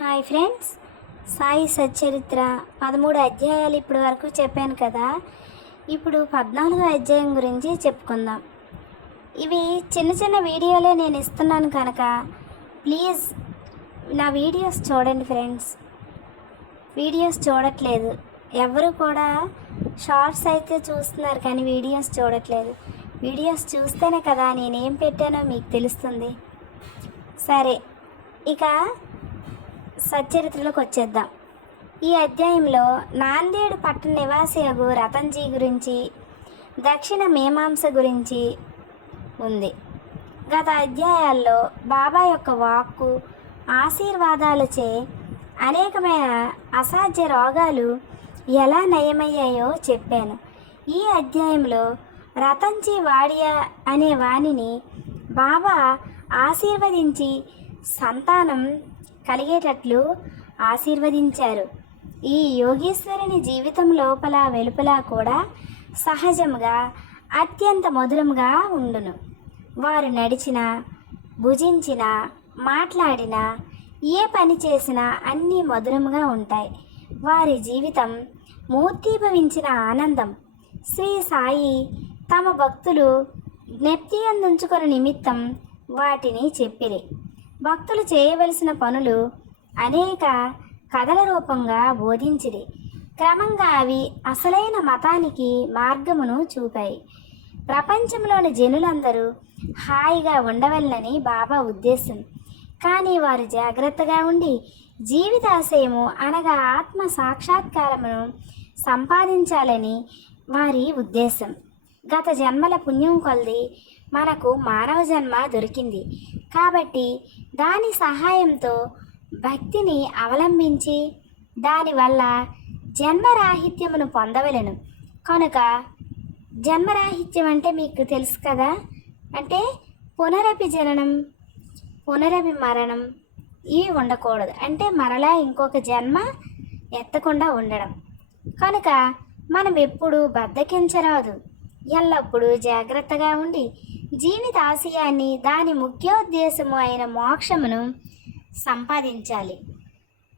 Hi friends. Sai Satcharitra పదమూడు అధ్యాయాలు ఇప్పటి వరకు చెప్పాను కదా. ఇప్పుడు పద్నాలుగో అధ్యాయం గురించి చెప్పుకుందాం. ఇవి చిన్న చిన్న వీడియోలే నేను ఇస్తున్నాను కనుక ప్లీజ్ నా వీడియోస్ చూడండి ఫ్రెండ్స్. వీడియోస్ చూడట్లేదు. ఎవరు కూడా షార్ట్స్ అయితే చూస్తున్నారు కానీ వీడియోస్ చూడట్లేదు. వీడియోస్ చూస్తేనే కదా నేనేం పెట్టానో మీకు తెలుస్తుంది. సరే ఇక సచ్చరిత్రలోకి వచ్చేద్దాం ఈ అధ్యాయంలో నాందేడు పట్టణ నివాసియగు రతన్జీ గురించి దక్షిణ మీమాంస గురించి ఉంది. గత అధ్యాయాల్లో బాబా యొక్క వాక్కు ఆశీర్వాదాలచే అనేకమైన అసాధ్య రోగాలు ఎలా నయమయ్యాయో చెప్పాను. ఈ అధ్యాయంలో రతన్జీ వాడియా అనే వాణిని బాబా ఆశీర్వదించి సంతానం కలిగేటట్లు ఆశీర్వదించారు. ఈ యోగేశ్వరుని జీవితం లోపల వెలుపల కూడా సహజంగా అత్యంత మధురంగా ఉండును. వారు నడిచిన భుజించిన మాట్లాడిన ఏ పని చేసినా అన్నీ మధురంగా ఉంటాయి. వారి జీవితం మూర్తీభవించిన ఆనందం. శ్రీ సాయి తమ భక్తులు జ్ఞప్తి అందించుకున్న నిమిత్తం వాటిని చెప్పిరి. భక్తులు చేయవలసిన పనులు అనేక కథల రూపంగా బోధించిరి. క్రమంగా అవి అసలైన మతానికి మార్గమును చూపాయి. ప్రపంచంలోని జనులందరూ హాయిగా ఉండవల్లని బాబా ఉద్దేశం. కానీ వారు జాగ్రత్తగా ఉండి జీవితాశయము అనగా ఆత్మ సాక్షాత్కారమును సంపాదించాలని వారి ఉద్దేశం. గత జన్మల పుణ్యం కొలది మనకు మానవ జన్మ దొరికింది. కాబట్టి దాని సహాయంతో భక్తిని అవలంబించి దానివల్ల జన్మరాహిత్యమును పొందవలెను. కనుక జన్మరాహిత్యం అంటే మీకు తెలుసు కదా? అంటే పునరపి జననం పునరపి మరణం ఇవి ఉండకూడదు. అంటే మరలా ఇంకొక జన్మ ఎత్తకుండా ఉండడం. కనుక మనం ఎప్పుడు బద్దకించరాదు. ఎల్లప్పుడూ జాగ్రత్తగా ఉండి జీవిత ఆశయాన్ని దాని ముఖ్యోద్దేశము అయిన మోక్షమును సంపాదించాలి.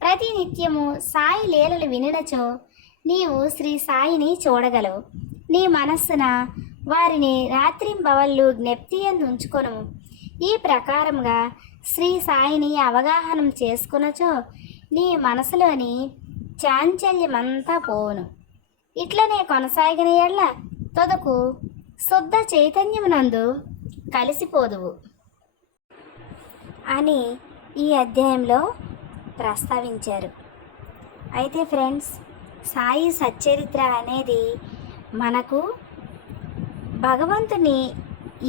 ప్రతినిత్యము సాయి లీలలు వినినచో నీవు శ్రీ సాయిని చూడగలవు. నీ మనస్సున వారిని రాత్రింబవళ్ళు జ్ఞప్తి ఎందు ఉంచుకొను ఈ ప్రకారంగా శ్రీ సాయిని అవగాహనం చేసుకునచో నీ మనసులోని చాంచల్యమంతా పోవును. ఇట్లనే కొనసాగిన ఎడ్ల తొదకు శుద్ధ చైతన్యమునందు కలిసిపోదువు. అని ఈ అధ్యాయంలో ప్రస్తావించారు. అయితే ఫ్రెండ్స్ సాయి సచ్చరిత్ర అనేది మనకు భగవంతుని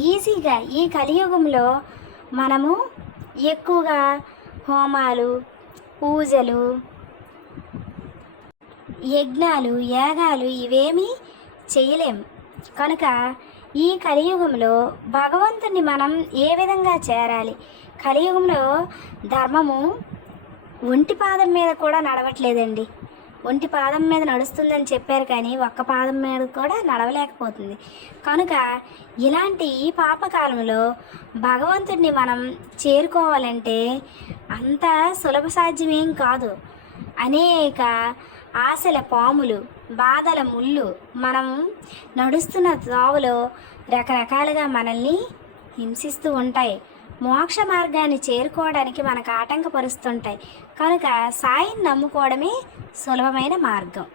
ఈజీగా ఈ కలియుగంలో మనము ఎక్కువగా హోమాలు పూజలు యజ్ఞాలు యాగాలు ఇవేమీ చేయలేము కనుక ఈ కలియుగంలో భగవంతుని మనం ఏ విధంగా చేరాలి? కలియుగంలో ధర్మము ఒంటి పాదం మీద కూడా నడవట్లేదండి. ఒంటి పాదం మీద నడుస్తుందని చెప్పారు కానీ ఒక్క పాదం మీద కూడా నడవలేకపోతుంది. కనుక ఇలాంటి ఈ పాపకాలంలో భగవంతుడిని మనం చేరుకోవాలంటే అంత సులభ సాధ్యమేం కాదు. అనేక ఆశల పాములు బాధల ముళ్ళు మనం నడుస్తున్న త్రోవలో రకరకాలుగా మనల్ని హింసిస్తూ ఉంటాయి. మోక్ష మార్గాన్ని చేరుకోవడానికి మనకు ఆటంకపరుస్తుంటాయి. కనుక సాయిని నమ్ముకోవడమే సులభమైన మార్గం.